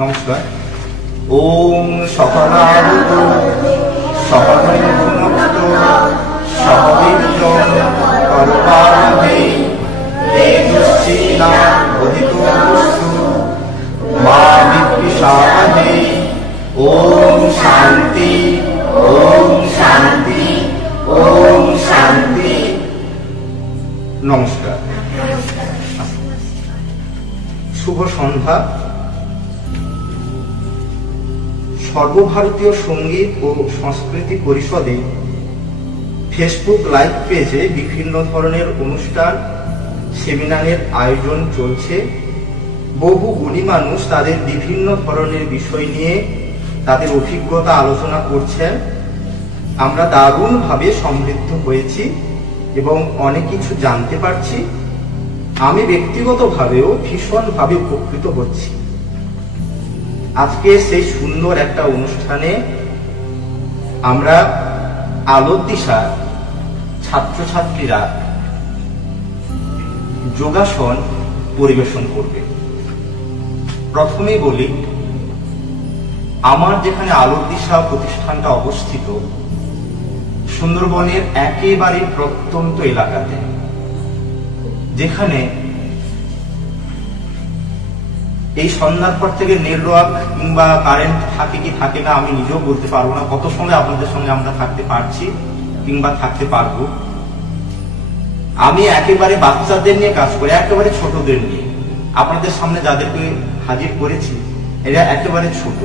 নমস্কার। ওম সকলাবতু সকলমুক্ত সহবীর্যং কর্পাবহৈ তেজস্বিনা বধিতমস্তু মা বিদ্বিষাবহৈ। ওম শান্তি, ওম শান্তি, ওম শান্তি। নমস্কার, শুভ সন্ধ্যা। সর্বভারতীয় সঙ্গীত ও সংস্কৃতি পরিষদে ফেসবুক লাইভ পেজে বিভিন্ন ধরনের অনুষ্ঠান, সেমিনারের আয়োজন চলছে। বহু গুণী মানুষ তাদের বিভিন্ন ধরনের বিষয় নিয়ে তাদের অভিজ্ঞতা আলোচনা করছেন। আমরা দারুণভাবে সমৃদ্ধ হয়েছি এবং অনেক কিছু জানতে পারছি। আমি ব্যক্তিগতভাবেও ভীষণভাবে উপকৃত হচ্ছি। আজকে সেই সুন্দর একটা অনুষ্ঠানে আমরা আলোর দিশার ছাত্রছাত্রীরা যোগাসন পরিবেশন করবে। প্রথমেই বলি, আমার যেখানে আলোর দিশা প্রতিষ্ঠানটা অবস্থিত সুন্দরবনের একেবারে প্রত্যন্ত এলাকাতে, যেখানে এই সন্ধ্যার পর থেকে নেটওয়ার্ক কিংবা কারেন্ট থাকে কি থাকে না আমি নিজেও বলতে পারবো না, কত সময় আপনাদের সঙ্গে আমরা থাকতে পারছি কিংবা থাকতে পারবো। আমি একেবারে বাচ্চাদের নিয়ে কাজ করি, একেবারে ছোটদের নিয়ে। আপনাদের সামনে যাদেরকে হাজির করেছি এরা একেবারে ছোট।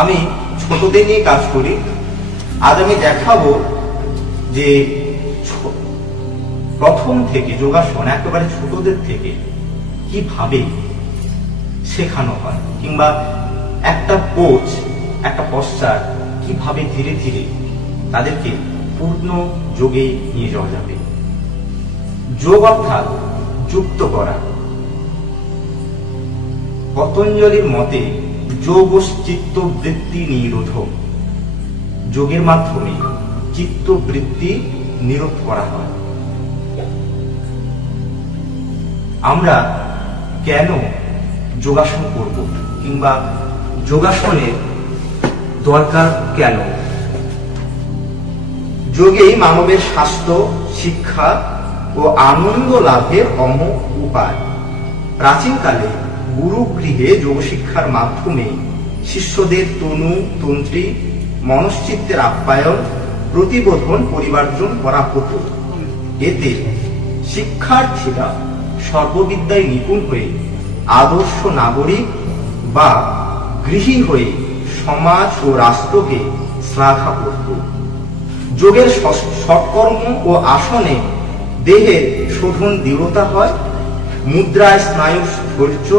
আমি ছোটদের নিয়ে কাজ করি। আজ আমি দেখাবো যে প্রথম থেকে যোগাসন একেবারে ছোটদের থেকে কিভাবে শেখানো হয়, কিংবা একটা কোচ, একটা পশ্চাৎ কিভাবে ধীরে ধীরে তাদেরকে পূর্ণ যোগে নিয়ে যাওয়া যাবে। যোগ অর্থাৎ যুক্ত করা। পতঞ্জলির মতে যোগ চিত্তবৃত্তি নিরোধক। যোগের মাধ্যমে চিত্তবৃত্তি নিরোধ করা হয়। আমরা কেন যোগাসন করব কিংবা যোগাসনের দরকার কেন? যোগেই মানবের স্বাস্থ্য, শিক্ষা ও আনন্দ লাভের অমোঘ উপায়। প্রাচীনকালে গুরুগৃহে যোগ শিক্ষার মাধ্যমে শিষ্যদের তনু, তন্ত্রী, মনশ্চিত্তের আপ্যায়ন, প্রতিবোধন পরিবর্জন করা হতো। এতে শিক্ষার্থীরা সর্ববিদ্যায় নিপুণ হয়ে আদর্শ নাগরিক বা গৃহী হয়ে সমাজ ও রাষ্ট্রকে শ্লাঘা করত। যোগের সৎকর্ম ও আসনে দেহের শোধন দৃঢ়তা হয়, মুদ্রায় স্নায়ুর ধৈর্য,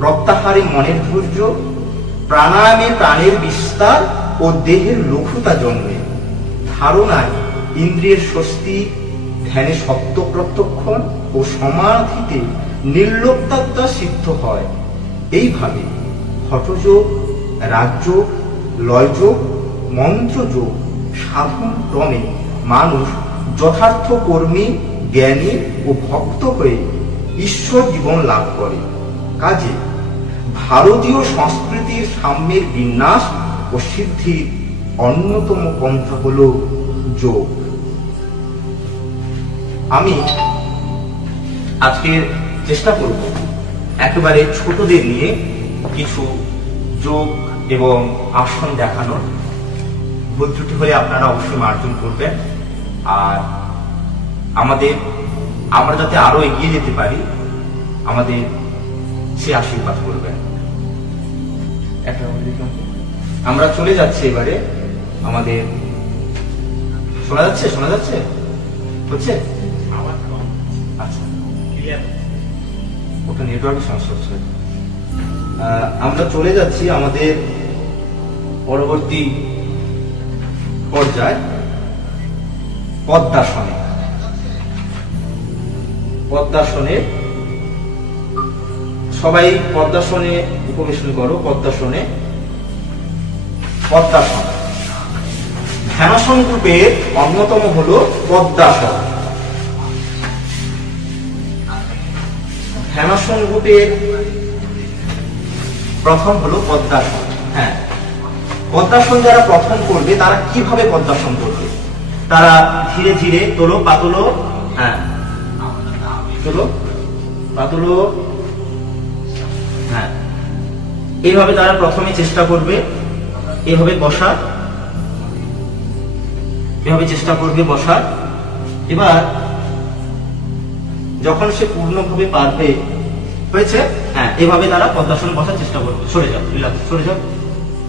প্রত্যাহারে মনের ধৈর্য, প্রাণায়ামে প্রাণের বিস্তার ও দেহের লঘুতা জন্মে, ধারণায় ইন্দ্রিয়ের স্বস্তি, ধ্যানে সত্য প্রত্যক্ষণ ও সমাধিতে নির্লোকতা সিদ্ধ হয়। এইভাবে হঠযোগ, রাজযোগ, লয়যোগ, মন্ত্রযোগ সাধন ক্রমে মানুষ যথার্থ কর্মী, জ্ঞানী ও ভক্ত হয়ে ঈশ্বর জীবন লাভ করে। কাজে ভারতীয় সংস্কৃতির সাম্যের বিন্যাস ও সিদ্ধির অন্যতম পন্থা হল যোগ। আমি আজকে চেষ্টা করব একেবারে ছোটদের নিয়ে কিছু যোগ এবং আসন দেখানোর। ভুল ত্রুটি হলে আপনারা অবশ্যই মার্জন করবেন। আর আমরা যাতে আরো এগিয়ে যেতে পারি আমাদের সে আশীর্বাদ করবেন। আমরা চলে যাচ্ছি এবারে আমাদের। শোনা যাচ্ছে? হচ্ছে? আচ্ছা, ওটা নেটওয়ার্কের সমস্যা হচ্ছে। আমরা চলে যাচ্ছি আমাদের পরবর্তী পর্যায়, পদ্মাসনে। পদ্মাসনে সবাই পদ্মাসনে উপবেশন করো। পদ্মাসনে পদ্মাসন ধ্যানাসন গ্রুপের অন্যতম হলো পদ্মাসন। ধ্যানাসন গ্রুপের প্রথম হলো পদ্মাসন। হ্যাঁ, পদ্মাসন যারা প্রথম করবে তারা কিভাবে পদ্মাসন করবে? তারা ধীরে ধীরে তোলো পাতলো, হ্যাঁ তোলো পাতলো, হ্যাঁ এইভাবে তারা প্রথমে চেষ্টা করবে, এভাবে বসার, এভাবে চেষ্টা করবে বসার। এবার যখন সে পূর্ণভাবে পারবে, হয়েছে, হ্যাঁ এভাবে তারা পদ্মাসনে বসার চেষ্টা করবে। সরে যাও, রিল্যাক্স, সরে যাও,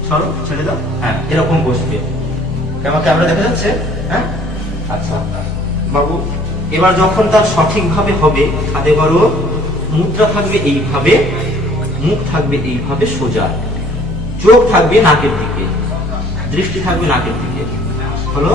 সরো, ছেড়ে দাও, হ্যাঁ এরকম বসবে। ক্যামেরা দেখা যাচ্ছে? হ্যাঁ আচ্ছা বাবু, এবার যখন তার সঠিকভাবে হবে, হাতে করো, মুদ্রা থাকবে এইভাবে, মুখ থাকবে এইভাবে সোজা, চোখ থাকবে নাকের দিকে, দৃষ্টি থাকবে নাকের দিকে। হলো?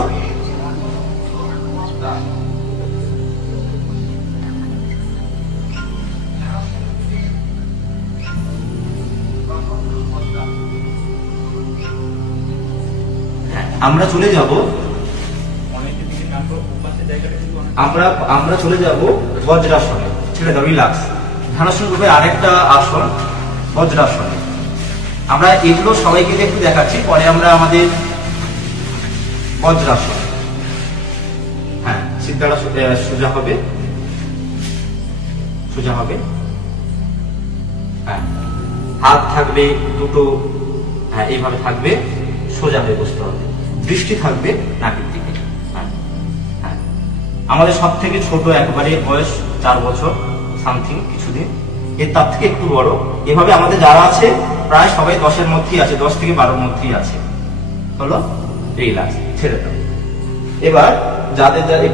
আমরা চলে যাব, আমরা চলে যাব বজ্রাসনে। ছেড়ে দাও, রিল্যাক্স। ধ্যানাসন রূপে আরেকটা আসন বজ্রাসনে। আমরা এগুলো সবাইকে একটু দেখাচ্ছি, পরে আমরা আমাদের বজ্রাসন। হ্যাঁ, সিদ্ধাটা সোজা হবে, সোজা হবে। হ্যাঁ, হাত থাকবে দুটো, হ্যাঁ এইভাবে থাকবে, সোজা হয়ে বসতে হবে, দৃষ্টি থাকবে নাকের দিকে। হ্যাঁ, আমাদের সব থেকে ছোট একবারে বয়স 4 বছর সামথিং, কিছুদিন এর তার থেকে একটু বড়, এভাবে আমাদের যারা আছে প্রায় সবাই 10-এর মধ্যেই আছে, 10 থেকে 12-এর মধ্যেই আছে। হলো? রিল্যাক্স, ছেড়ে দাও। এবার যাদের যাদের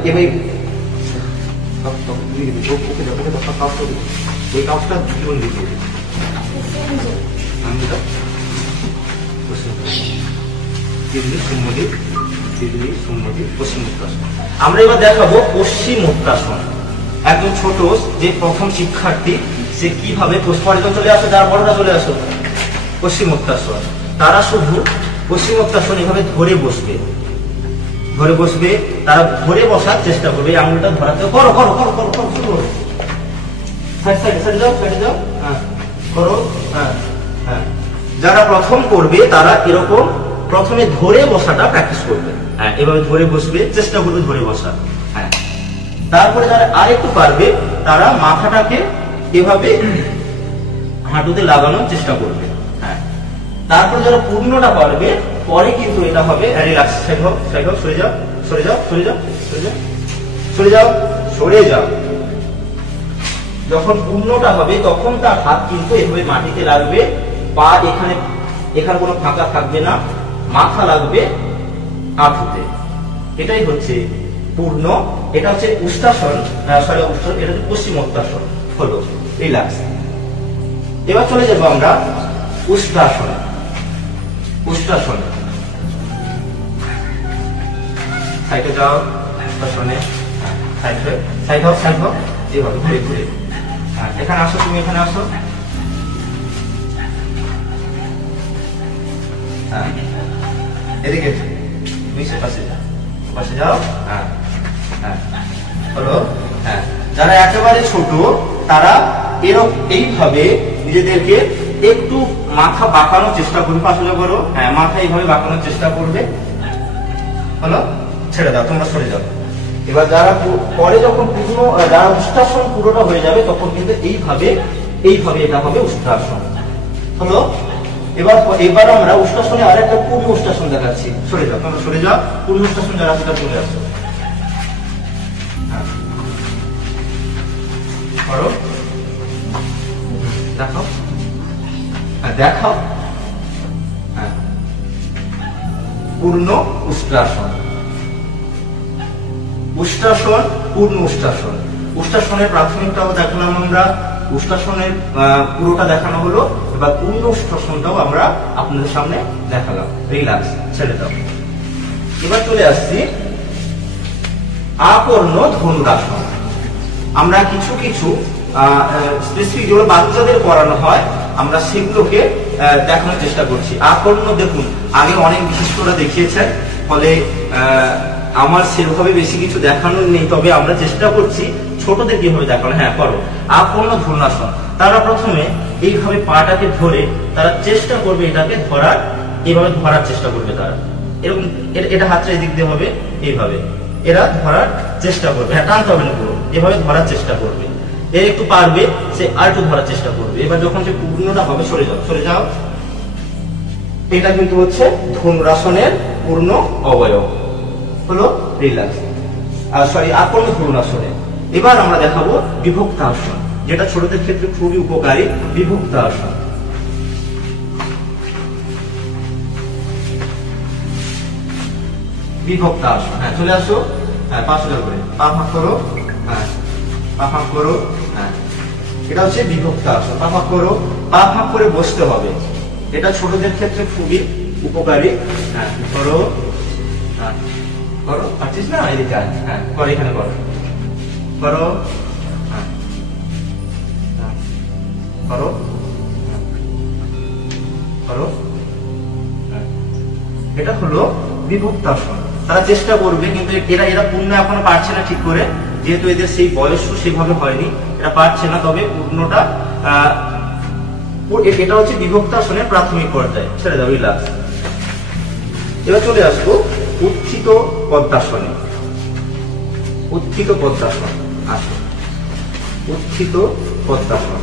এই কাজটা জীবন দিয়ে আমরা এবার দেখাবো পশ্চিম মুক্তাসন। একজন ছোট যে প্রথম শিক্ষার্থী, সে কিভাবে চলে আসো, যারা বড়রা চলে আসো, পশ্চিম মুক্তাসন। তারা শুধু পশ্চিম মুক্তাসন এভাবে ধরে বসবে, ধরে বসবে, তারা ধরে বসার চেষ্টা করবে, আঙুলটা ধরাতে করো করো করো করো করো শুরু করো, সাইড যাও, সাইড যাও, হ্যাঁ করো, হ্যাঁ হ্যাঁ। যারা প্রথম করবে তারা এরকম প্রথমে ধরে বসাটা প্র্যাকটিস করবে। হ্যাঁ, এভাবে ধরে বসবে, চেষ্টা করবে ধরে বসা। হ্যাঁ, তারপরে যারা আরেকটু পারবে তারা মাথাটাকে এভাবে হাঁটুতে লাগানোর চেষ্টা করবে। হ্যাঁ, তারপরে যারা পূর্ণটা পারবে, পরে কিন্তু এটা হবে রিল্যাক্স, সাইড হোক, সাইড হোক, সরে যাও, সরে যাও, সরে যাও, সরে যাও, সরে যাও, সরে যাও। যখন পূর্ণটা হবে তখন তার হাত কিন্তু এভাবে মাটিতে লাগবে, পা এখানে, এখানে কোনো ফাঁকা থাকবে না, মাথা লাগবে হাঁটুতে। এটাই হচ্ছে পূর্ণ। এটা হচ্ছে উষ্টাসন, সরি উষ্টাসন, এটা হচ্ছে পশ্চিমোত্তাসন। হলো? রিল্যাক্স। এবার চলে যাবো আমরা উষ্টাসন। উষ্টাসন, সাইডে যাও, উষ্টাসনে সাইড হয়ে, সাইড হোক, সাইড হোক, এইভাবে ঘুরে ঘুরে। হ্যাঁ, এখানে আসো, তুমি এখানে আসো, হ্যাঁ এদিকে নিচে পাশে যাও, পাশে যাও, হ্যাঁ হ্যাঁ। হলো? হ্যাঁ, যারা একেবারে ছোট তারা এইভাবে নিজেদেরকে একটু মাথা বাঁকানোর চেষ্টা করবে, পাশে করো, হ্যাঁ মাথা এইভাবে বাঁকানোর চেষ্টা করবে। হলো? ছেড়ে দাও, তোমরা সরে যাও। এবার যারা পরে যখন পূর্ণ, যারা উষ্টাসন পুরোটা হয়ে যাবে তখন কিন্তু এইভাবে এইভাবে এটা হবে উষ্টাসন। হলো? এবার আমরা উষ্টাসনে আরেকটা পূর্ণ উষ্টাসন দেখাচ্ছি। সরে যাও, তোমরা সরে যাও, পূর্ণ উষ্টাসন যারা সেটা চলে আসো। করো, দেখাও, হ্যাঁ দেখাও, হ্যাঁ পূর্ণ উষ্টাসন। উষ্টাসন, পূর্ণ উষ্টাসন। উষ্টাসনের প্রাথমিকটাও দেখলাম আমরা, উষ্টাসনের পুরোটা দেখানো হলো। এবার পূর্ণ উষ্টাসনটাও আমরা আপনাদের সামনে দেখালাম। রিল্যাক্স, ছেড়ে দাও। এবার চলে আসছি আপর্ণ ধনুরাসন। আমরা কিছু কিছু স্পেসিফিক যেগুলো বাচ্চাদের করানো হয় আমরা সেগুলোকে দেখানোর চেষ্টা করছি। আপর্ণ দেখুন, আগে অনেক বিশিষ্টরা দেখিয়েছেন, ফলে আমার সেভাবে বেশি কিছু দেখানোর নেই, তবে আমরা চেষ্টা করছি ছোটদের কিভাবে দেখানো, হ্যাঁ করো আপূর্ণ ধনুরাসন। তারা প্রথমে এইভাবে পাটাকে ধরে তারা চেষ্টা করবে এটাকে ধরার, এইভাবে ধরার চেষ্টা করবে তারা, এরকম এটা হাতটা এদিক দিয়ে হবে এইভাবে, এরা ধরার চেষ্টা করবে, হ্যাঁ টানতে হবে না পুরো, এভাবে ধরার চেষ্টা করবে। এর একটু পারবে সে আর একটু ধরার চেষ্টা করবে। এবার যখন সে পূর্ণটা হবে সরে যাও, সরে যাও। এটা কিন্তু হচ্ছে ধনুরাসনের পূর্ণ অবয়ব হলো রিল্যাক্স, সরি আপূর্ণ ধনুরাসনে। এবার আমরা দেখাবো বিভক্তাসন, যেটা ছোটদের ক্ষেত্রে খুবই উপকারী। বিভক্তাসন, বিভক্তাসন, হ্যাঁ চলে আসো, হ্যাঁ পা সোজা করে পা ফাঁক করো, হ্যাঁ পা ফাঁক করো, হ্যাঁ এটা হচ্ছে বিভক্তাসন। পা ফাঁক করো, পা ফাঁক করে বসতে হবে, এটা ছোটদের ক্ষেত্রে খুবই উপকারী। হ্যাঁ করো, হ্যাঁ করো, পারছিস না এদিকে, হ্যাঁ করো, এখানে করো, করো, হ্যাঁ করো, করো, এটা হলো বিভক্তাসন। তারা চেষ্টা করবে কিন্তু এরা পূর্ণ এখনো পারছে না ঠিক করে, যেহেতু এদের সেই বয়স সেভাবে হয়নি, এটা পারছে না। তবে পূর্ণটা এটা হচ্ছে বিভক্তাসনের প্রাথমিক পর্যায়ে। ছেড়ে দাও, রিল্যাক্স। এবার চলে আসবো উত্থিত পদ্মাসনে। উত্থিত পদ্মাসন, আসো উত্থিত পদ্মাসন।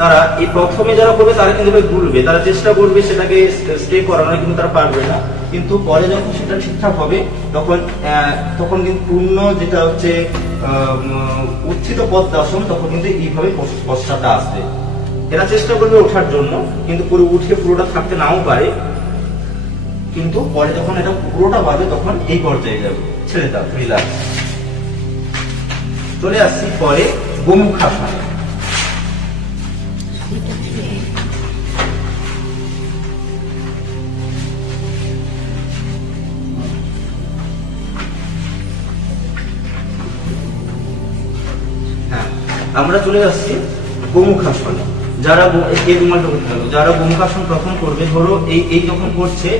তারা এই প্রথমে যারা করবে তারা কিন্তু ঘুরবে, তারা চেষ্টা করবে সেটাকে স্টে করানোর, কিন্তু তারা পারবে না। কিন্তু পরে যখন সেটা ঠিকঠাক হবে তখন কিন্তু পূর্ণ যেটা হচ্ছে উত্থিত পদ্মাসন, তখন কিন্তু এইভাবে পশ্চাৎটা আসবে। এরা চেষ্টা করবে ওঠার জন্য, কিন্তু পুরো উঠে পুরোটা থাকতে নাও পারে, কিন্তু পরে যখন এটা পুরোটা পাবে তখন এই পর্যায়ে যাবে। ছেড়ে দাও, রিল্যাক্স। চলে আসছি পরে গোমুখাসনে। আমরা চলে যাচ্ছি গোমুখাসনে। যারা যারা গোমুখাসন প্রথম করবে, ধরো এই যখন করছে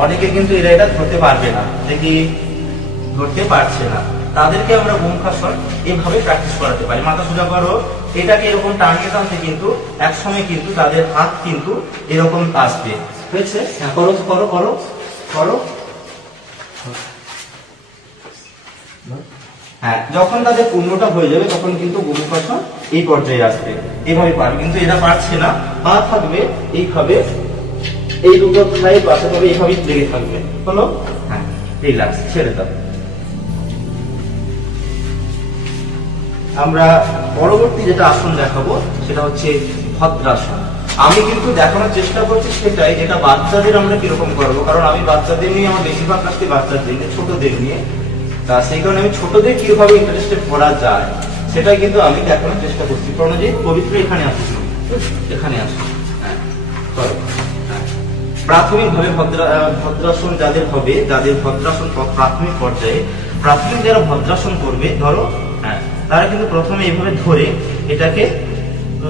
অনেকে কিন্তু এটা ধরতে পারবে না, দেখি ধরতে পারছে না, তাদেরকে আমরা গোমুখাসন এভাবে প্র্যাকটিস করাতে পারি। মাথা সোজা করো, এটাকে এরকম টানতে টানতে কিন্তু একসময় কিন্তু তাদের হাত কিন্তু এরকম আসবে। হয়েছে? হ্যাঁ করো করো করো করো। হ্যাঁ যখন তাদের পূর্ণটা হয়ে যাবে তখন কিন্তু গোমুখাসন এই পর্যায়ে আসবে, এভাবে পারবে। কিন্তু এরা পারছে না, পা থাকবে এইভাবে, এই দুটো থাই পাশে তবে এইভাবেই লেগে থাকবে। হলো? হ্যাঁ রিল্যাক্স, ছেড়ে দাও। আমরা পরবর্তী যেটা আসন দেখাবো সেটা হচ্ছে ভদ্রাসন। আমি কিন্তু দেখানোর চেষ্টা করছি সেটাই, যেটা বাচ্চাদের আমরা কিরকম করবো, কারণ আমি বাচ্চাদের নিয়ে, আমার বেশিরভাগ কাজটি বাচ্চাদের নিয়ে, ছোটদের নিয়ে, তা সেই কারণে আমি ছোটদের কিভাবে ইন্টারেস্টেড করা যায় সেটাই কিন্তু আমি দেখানোর চেষ্টা করছি। প্রণজিৎ, পবিত্র এখানে আসুন, এখানে আসুন, হ্যাঁ করো। প্রাথমিক ভাবে ভদ্রাসন যাদের হবে, যাদের ভদ্রাসন প্রাথমিক পর্যায়ে, প্রাথমিক যারা ভদ্রাসন করবে ধরো, হ্যাঁ তারা কিন্তু প্রথমে এইভাবে ধরে এটাকে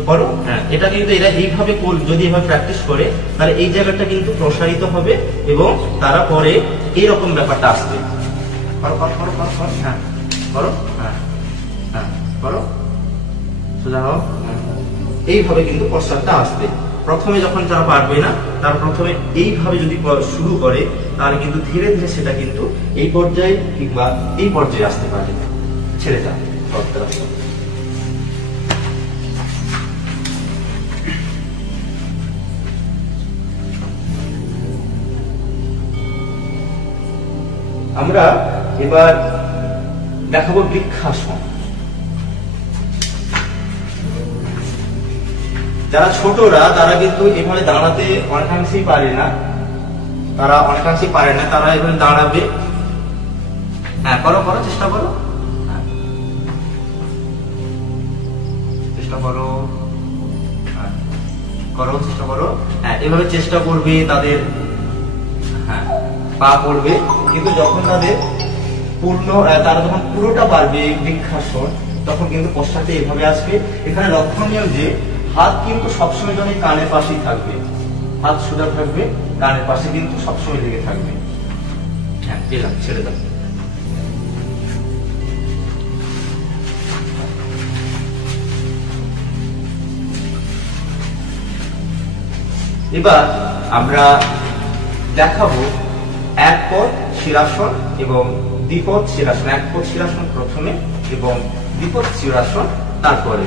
করো, হ্যাঁ এটা কিন্তু এরা এইভাবে যদি এভাবে প্র্যাকটিস করে তাহলে এই জায়গাটা কিন্তু প্রসারিত হবে এবং তারা পরে এইরকম ব্যাপারটা আসবে। করো করো করো করো, হ্যাঁ করো, হ্যাঁ হ্যাঁ করো, সোজা হও। এইভাবে কিন্তু পশ্চাৎটা আসবে। প্রথমে যখন যারা পারবে না, তারা প্রথমে এইভাবে যদি শুরু করে তাহলে কিন্তু ধীরে ধীরে সেটা কিন্তু এই পর্যায়ে কিংবা এই পর্যায়ে আসতে পারে। ছেড়ে দাও। আমরা এবার দেখাবো বৃক্ষাসন। যারা ছোটরা তারা কিন্তু এভাবে দাঁড়াতে অনেকাংশেই পারে না, তারা এভাবে দাঁড়াবে। হ্যাঁ করো করো, চেষ্টা করো, চেষ্টা করো, করো চেষ্টা করো। হ্যাঁ এভাবে চেষ্টা করবে তাদের, হ্যাঁ পা পড়বে, কিন্তু যখন তাদের তারা যখন পুরোটা পারবে বৃক্ষাসন তখন কিন্তু পশ্চাতে এভাবে আসবে। এখানে লক্ষণীয় যে হাত কিন্তু সবসময় যেন কানের পাশেই থাকবে, হাত সোজা থাকবে, কানের পাশে কিন্তু সবসময় লেগে থাকবে। হ্যাঁ, দিলাম, ছেড়ে দাও। এবার আমরা দেখাবো এক পদ শিরাসন এবং দ্বিপদ শিরাসন। এক পদ শিরাসন প্রথমে এবং দ্বিপদ শিরাসন তারপরে।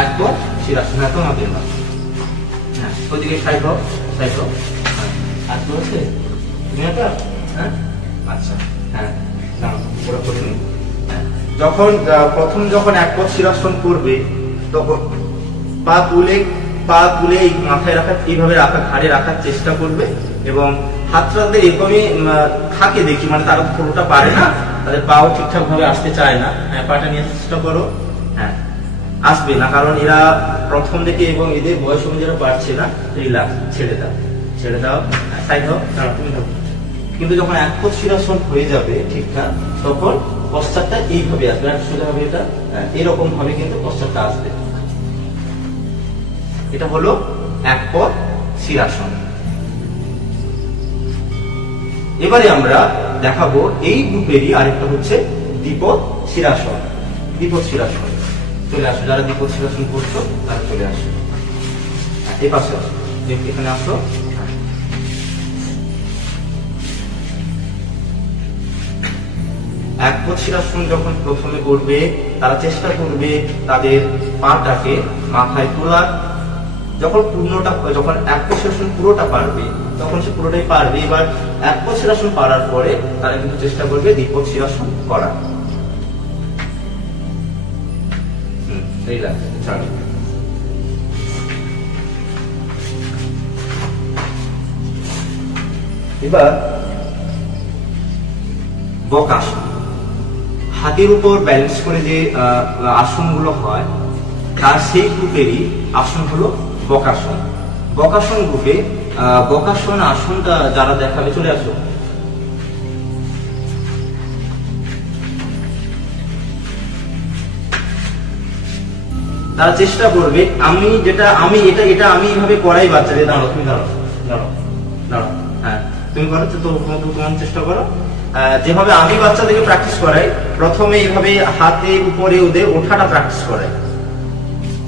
এক পদ শিরাসন এত আমাদের না। হ্যাঁ, ওইদিকে সাইড হোক, সাইড হোক। আর তো আছে এটা, হ্যাঁ আচ্ছা, হ্যাঁ পুরো করে নিন। যখন যখন এক পদ শিরাসন করবে তখন পা তুলে এই মাথায় রাখার, এইভাবে রাখা, ঘাড়ে রাখার চেষ্টা করবে এবং হাতটাদের এরকমই থাকে দেখি, মানে তারা পুরোটা পারে না, তাদের পাও ঠিকঠাক ভাবে আসতে চায় না। হ্যাঁ, পাটা নিয়ে চেষ্টা করো। হ্যাঁ, আসবে না, কারণ এরা প্রথম দিকে এবং এদের বয়স অনুযায়ী পারছে না। রিল্যাক্স, ছেড়ে দাও, ছেড়ে দাও, সাইড দাও, তুমি দাও। কিন্তু যখন এক পদ শিরাসন হয়ে যাবে ঠিকঠাক, তখন পশ্চাৎটা এইভাবে আসবে, আর সোজা হবে এটা, এরকম ভাবে কিন্তু পশ্চাৎটা আসবে। এটা হলো এক পদ শিরাসন। এবারে আমরা দেখাবো এই গ্রুপেরই আরেকটা হচ্ছে দ্বিপদ শিরাসন। দ্বিপদ শিরাসন, চলে আসো, যারা দ্বিপদ শিরাসন করছো তারা চলে আসো, এই পাশে আসো, এখানে আসো। এক পদ শিরাসন যখন প্রথমে করবে, তারা চেষ্টা করবে তাদের পাটাকে মাথায় তোলার। যখন এক পদ শিরাসন পুরোটা পারবে, তখন সে পুরোটাই পারবে। এবার এক পদ শিরাসন পারার পরে তারা কিন্তু চেষ্টা করবে দ্বিপদ শিরাসন করা। এবার বকাসন, হাতের উপর ব্যালেন্স করে যে আসনগুলো হয়, তার সেই গ্রুপেরই আসন হলো বকাসন। বকাসন গ্রুপে বকাসন আসনটা যারা দেখাবে, চলে আসো। তারা চেষ্টা করবে, আমি এইভাবে করাই বাচ্চাদের। দাঁড়ো, তুমি দাঁড়ো, দাঁড়ো, দাঁড়ো। হ্যাঁ, তুমি করো তো, তোমার চেষ্টা করো। যেভাবে আমি বাচ্চাদেরকে প্র্যাকটিস করাই, প্রথমে এইভাবে হাতের উপরে ওদের ওঠাটা প্র্যাকটিস করাই।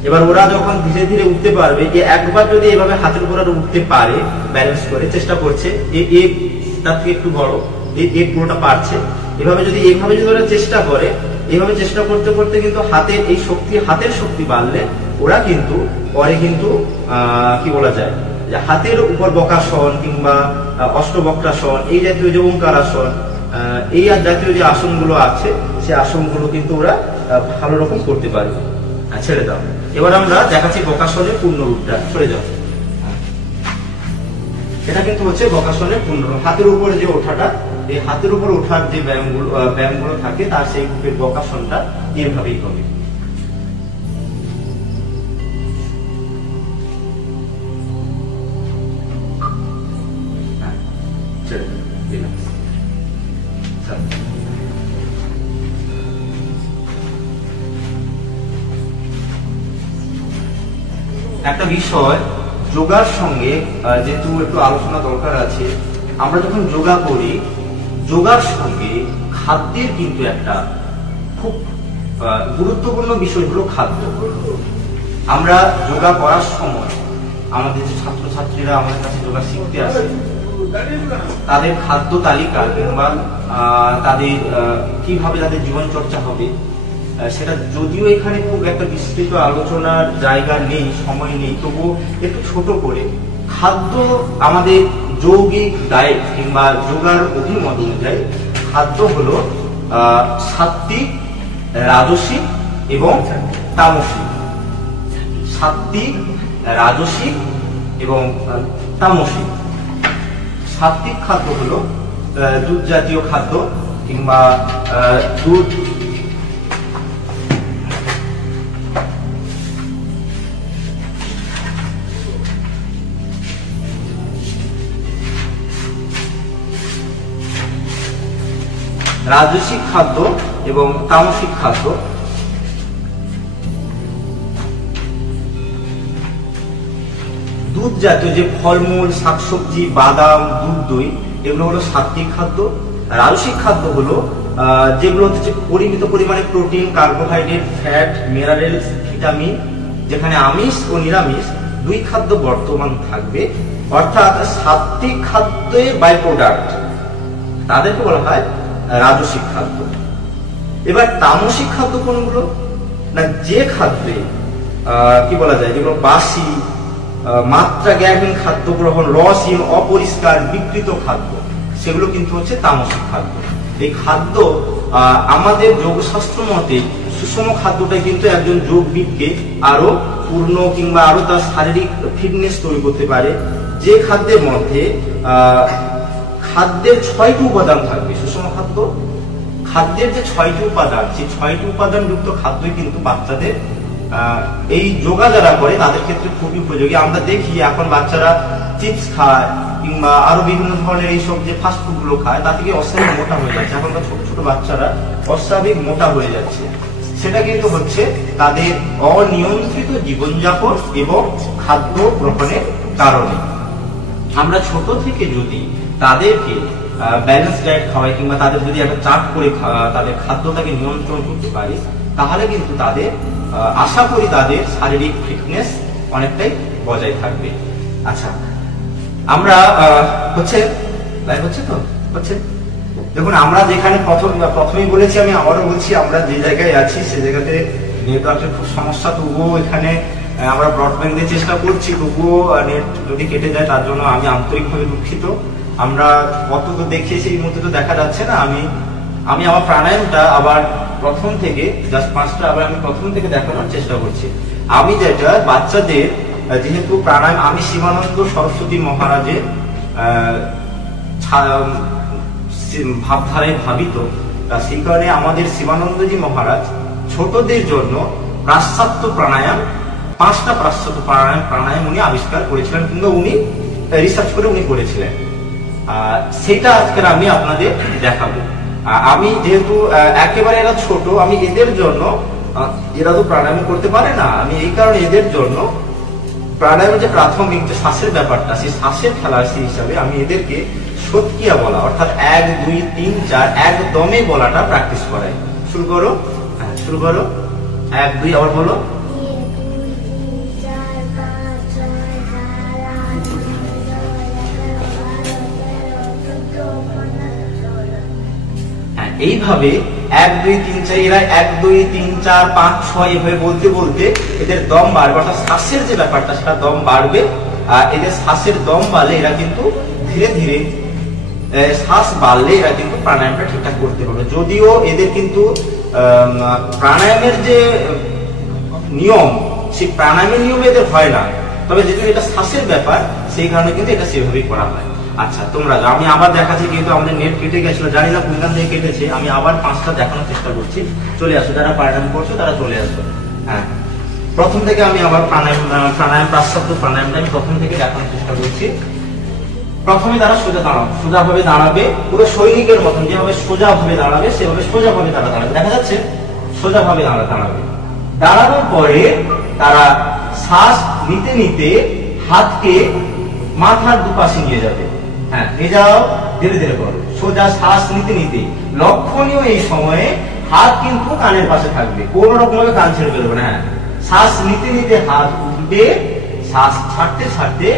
এবার ওরা যখন ধীরে ধীরে উঠতে পারবে, একবার যদি এভাবে হাতের উপর উঠতে পারে ব্যালেন্স করে, চেষ্টা করছে, তার থেকে একটু বড়, পুরোটা পারছে, এইভাবে যদি ওরা চেষ্টা করে, এইভাবে চেষ্টা করতে করতে কিন্তু হাতের শক্তি বাড়লে ওরা কিন্তু পরে কিন্তু কি বলা যায়, যে হাতের উপর বকাসন কিংবা অষ্টবক্রাসন, এই জাতীয় যে ওঙ্কারাসন, এই জাতীয় যে আসনগুলো আছে, সে আসনগুলো কিন্তু ওরা ভালো রকম করতে পারবে। ছেড়ে দাও। এবার আমরা দেখাচ্ছি বকাসনের পূর্ণ রূপটা। সরে যাও। এটা কিন্তু হচ্ছে বকাসনের পূর্ণ রূপ। হাতের উপরে যে ওঠাটা, এই হাতের উপর ওঠার যে ব্যায়ামগুলো থাকে, তার সেই গ্রুপের বকাসনটা এভাবেই হবে। একটা বিষয় যোগার সঙ্গে যেহেতু একটু আলোচনা দরকার আছে, আমরা যখন যোগা করি, যোগার সঙ্গে খাদ্যের কিন্তু একটা খুব গুরুত্বপূর্ণ বিষয় হলো খাদ্য। আমরা যোগা করার সময় আমাদের যে ছাত্রছাত্রীরা আমাদের কাছে যোগা শিখতে আসে, তাদের খাদ্য তালিকা কিংবা তাদের কিভাবে তাদের জীবন চর্চা হবে, সেটা যদিও এখানে খুব একটা বিস্তৃত আলোচনার জায়গা নেই, সময় নেই, তবুও একটু ছোট করে খাদ্য, আমাদের যৌগিক ডায়েট কিংবা যোগার অভিমত অনুযায়ী খাদ্য হলো সাত্ত্বিক, রাজসিক এবং তামসিক। সাত্ত্বিক, রাজসিক এবং তামসিক। সাত্ত্বিক খাদ্য হলো দুধ জাতীয় খাদ্য কিংবা দুধ, রাজসিক খাদ্য এবং তামসিক খাদ্য। জাতীয় যে ফলমূল, শাকসবজি, বাদাম, দুধ, দই, এগুলো হলো সাত্বিক খাদ্য। রাজসিক খাদ্য হলো যেগুলো হচ্ছে পরিমিত পরিমাণে protein, carbohydrate, fat, minerals, vitamin, যেখানে আমিষ ও নিরামিষ দুই খাদ্য বর্তমান থাকবে, অর্থাৎ সাত্বিক খাদ্যের বাই প্রোডাক্ট, তাদেরকে বলা হয় রাজসিক খাদ্য। এবার তামসিক খাদ্য কোনগুলো? না, যে খাদ্যে কি বলা যায়, যেগুলো বাসি, মাত্রা জ্ঞানহীন খাদ্য গ্রহণ, রসহীন, অপরিষ্কার, বিকৃত খাদ্য, সেগুলো কিন্তু হচ্ছে তামসিক খাদ্য। এই খাদ্য আমাদের যোগশাস্ত্র মতে সুষম খাদ্যটা কিন্তু একজন যোগবিদকে আরো পূর্ণ কিংবা আরো তার শারীরিক ফিটনেস তৈরি করতে পারে। যে খাদ্যের মধ্যে খাদ্যের 6টি উপাদান থাকবে, সুষম খাদ্য, খাদ্যের যে 6টি উপাদান, সেই 6টি উপাদান যুক্ত খাদ্যই কিন্তু বাচ্চাদের এই যোগা যারা করে তাদের ক্ষেত্রে খুবই উপযোগী। আমরা দেখি এখন বাচ্চারা চিপস খায় কিংবা আরো বিভিন্ন ধরনের এইসব যে ফাস্ট ফুড গুলো খায়, তা থেকে অস্বাভাবিক মোটা হয়ে যাচ্ছে। এখনকার ছোট ছোট বাচ্চারা অস্বাভাবিক মোটা হয়ে যাচ্ছে। সেটা কিন্তু হচ্ছে তাদের অনিয়ন্ত্রিত জীবনযাপন এবং খাদ্য গ্রহণের কারণে। আমরা ছোট থেকে যদি তাদেরকে ব্যালেন্স ডায়েট খাওয়াই কিংবা তাদের যদি একটা চার্ট করে তাদের খাদ্যটাকে নিয়ন্ত্রণ করতে পারি, তাহলে কিন্তু তাদের আশা করি তাদের শারীরিক ফিটনেস অনেকটাই বজায় থাকবে। আচ্ছা, আমরা হচ্ছে দেখুন, আমরা যেখানে প্রথমেই বলেছি, আমি আবারও বলছি, আমরা যে জায়গায় আছি সে জায়গাতে নেটওয়ার্কের খুব সমস্যা। তবুও এখানে আমরা ব্রডব্যান্ড দিয়ে চেষ্টা করছি, তবুও নেট যদি কেটে যায় তার জন্য আমি আন্তরিকভাবে দুঃখিত। আমরা কত দেখিয়েছি এই মুহূর্তে তো দেখা যাচ্ছে না। আমি আমার প্রাণায়ামটা আবার প্রথম থেকে জাস্ট 5টা আবার আমি প্রথম থেকে দেখানোর চেষ্টা করছি। আমি যেটা বাচ্চাদের, যেহেতু প্রাণায়াম আমি শিবানন্দ সরস্বতী মহারাজের ভাবধারায় ভাবিত, সেই কারণে আমাদের শিবানন্দজি মহারাজ ছোটদের জন্য পাশ্চাত্য প্রাণায়াম, 5টা পাশ্চাত্য প্রাণায়াম উনি আবিষ্কার করেছিলেন কিংবা উনি রিসার্চ করে উনি করেছিলেন। সেটা আজকে আমি আপনাদের দেখাবো। আমি যেহেতু একেবারে এরা ছোট, আমি এদের জন্য, এরা তো প্রাণায়াম করতে পারে না, আমি এই কারণে এদের জন্য প্রাণায়ামের যে প্রাথমিক যে শ্বাসের ব্যাপারটা, সেই শ্বাসের খেলা হিসাবে আমি এদেরকে সৎকিয়া বলা, অর্থাৎ 1 2 3 4 একদমে বলাটা প্র্যাকটিস করাই। শুরু করো, শুরু করো, 1 2, আবার বলো। এইভাবে 1 2 3 4, এরা 1 2 3 4 5 6 এভাবে বলতে বলতে এদের দম বাড়বে, অর্থাৎ শ্বাসের যে ব্যাপারটা সেটা দম বাড়বে। আর এদের শ্বাসের দম বাড়লে এরা কিন্তু ধীরে ধীরে শ্বাস বাড়লে এরা কিন্তু প্রাণায়ামটা ঠিকঠাক করতে পারবে। যদিও এদের কিন্তু প্রাণায়ামের যে নিয়ম, সেই প্রাণায়ামের নিয়ম এদের হয় না, তবে যেহেতু এটা শ্বাসের ব্যাপার সেই কারণে কিন্তু এটা সেভাবেই করা হয়। আচ্ছা, তোমরা আমি আবার দেখাচ্ছি, কিন্তু আমাদের নেট কেটে গেছিল, জানি না কোনখান থেকে কেটেছে। আমি আবার 5টা দেখানোর চেষ্টা করছি। চলে আসো, যারা প্রাণায়াম করছো তারা চলে আসো। হ্যাঁ, প্রথম থেকে আমি আবার প্রাণায়াম পাশ্চাত্য প্রাণায়ামটা আমি প্রথম থেকে দেখানোর চেষ্টা করছি। প্রথমে তারা সোজা দাঁড়াবে, সোজাভাবে দাঁড়াবে, পুরো সৈনিকের মতন যেভাবে সোজাভাবে দাঁড়াবে সেভাবে সোজাভাবে তারা দাঁড়াবে। দেখা যাচ্ছে? সোজাভাবে দাঁড়াবে। দাঁড়ানোর পরে তারা শ্বাস নিতে নিতে হাতকে মাথার দুপাশে নিয়ে যাবে। হ্যাঁ, নিয়ে যাও, ধীরে ধীরে করো, সোজা শ্বাস নিতে নিতে। লক্ষণীয় এই সময়ে হাত কিন্তু কানের পাশে থাকবে, কোন রকম ভাবে কান ছেড়ে ফেলবে না। হ্যাঁ, শ্বাস নিতে নিতে হাত উঠবে, শ্বাস ছাড়তে ছাড়তে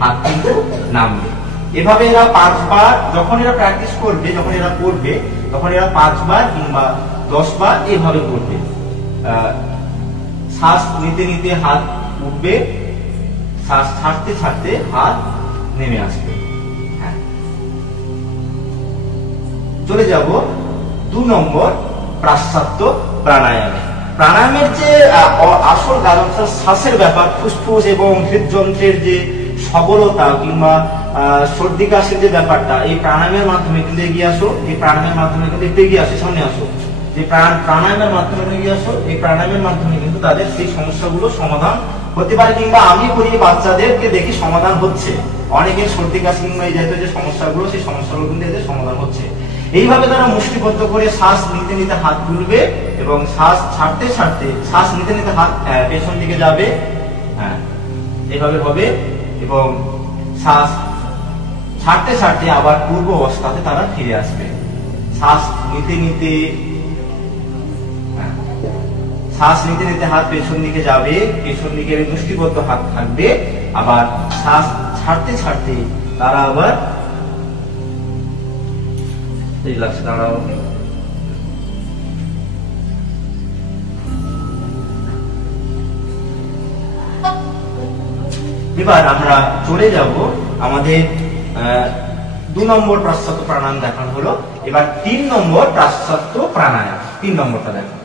হাত কিন্তু নামবে। এভাবে এরা 5 বার, যখন এরা প্র্যাকটিস করবে, যখন এরা করবে, তখন এরা 5 বার কিংবা 10 বার এভাবে করবে। শ্বাস নিতে নিতে হাত উঠবে, শ্বাস ছাড়তে ছাড়তে হাত নেমে আসবে। হ্যাঁ, চলে যাব 2 নম্বর পাশ্চাত্য প্রাণায়ামে। প্রাণায়ামের যে আসল কারণ শ্বাসের ব্যাপার, ফুসফুস এবং হৃদযন্ত্রের যে সবলতা কিংবা সর্দি কাশির যে ব্যাপারটা, এই প্রাণায়ামের মাধ্যমে কিন্তু এগিয়ে আসো। এই প্রাণায়ামের মাধ্যমে কিন্তু একটু এগিয়ে আসো, সামনে আসো। যে প্রাণায়ামের মাধ্যমে এগিয়ে আসো, এই প্রাণায়ামের মাধ্যমে কিন্তু তাদের সেই সমস্যাগুলো সমাধান হতে পারে, কিংবা আমি করি বাচ্চাদেরকে দেখি সমাধান হচ্ছে। অনেকের সর্দি কাশি কিংবা এই জাতীয় যে সমস্যাগুলো, সেই সমস্যাগুলো কিন্তু এদের সমাধান হচ্ছে। এইভাবে তারা মুষ্টিবদ্ধ করে শ্বাস নিতে নিতে হাত তুলবে এবং শ্বাস ছাড়তে ছাড়তে, শ্বাস নিতে নিতে হাত পেছন দিকে যাবে। হ্যাঁ, এভাবে হবে এবং শ্বাস ছাড়তে ছাড়তে আবার পূর্ব অবস্থাতে তারা ফিরে আসবে। শ্বাস নিতে নিতে হাত পেছন দিকে যাবে, পেছন দিকে মুষ্টিবদ্ধ হাত থাকবে, আবার শ্বাস ছাড়তে ছাড়তে তারা আবার দাঁড়াও। এবার আমরা চলে যাব আমাদের 2 নম্বর পাশ্চাত্য প্রাণায়াম দেখানো হলো। এবার 3 নম্বর পাশ্চাত্য প্রাণায়াম, 3 নম্বরটা দেখো।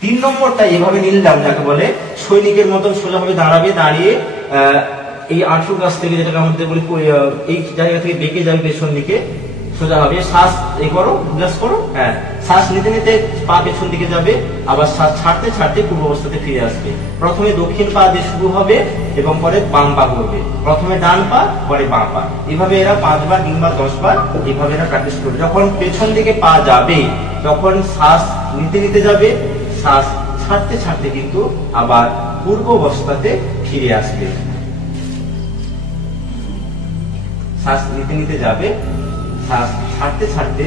3 নম্বরটা এভাবে নিলাম, যাকে বলে সৈনিকের মতন সোজাভাবে দাঁড়াবে, দাঁড়িয়ে এই আঁঠুর কাছ থেকে, যেটাকে আমাদের বলি এই জায়গা থেকে বেঁকে যাবে পেছন দিকে সোজা হবে। শ্বাস এই করো, ব্লাস করো, হ্যাঁ, শ্বাস নিতে নিতে পা পেছন দিকে যাবে, আবার শ্বাস ছাড়তে ছাড়তে পূর্ব অবস্থাতে ফিরে আসবে। প্রথমে দক্ষিণ পা দিয়ে শুরু হবে এবং পরে বাম পা করবে, প্রথমে ডান পা পরে বাম পা। এভাবে এরা 5 বার কিংবা 10 বার এইভাবে এরা প্র্যাকটিস করবে। যখন পেছন দিকে পা যাবে তখন শ্বাস নিতে নিতে যাবে, শ্বাস ছাড়তে ছাড়তে কিন্তু আবার পূর্ব অবস্থাতে ফিরে আসবে। শ্বাস নিতে নিতে যাবে, শ্বাস ছাড়তে ছাড়তে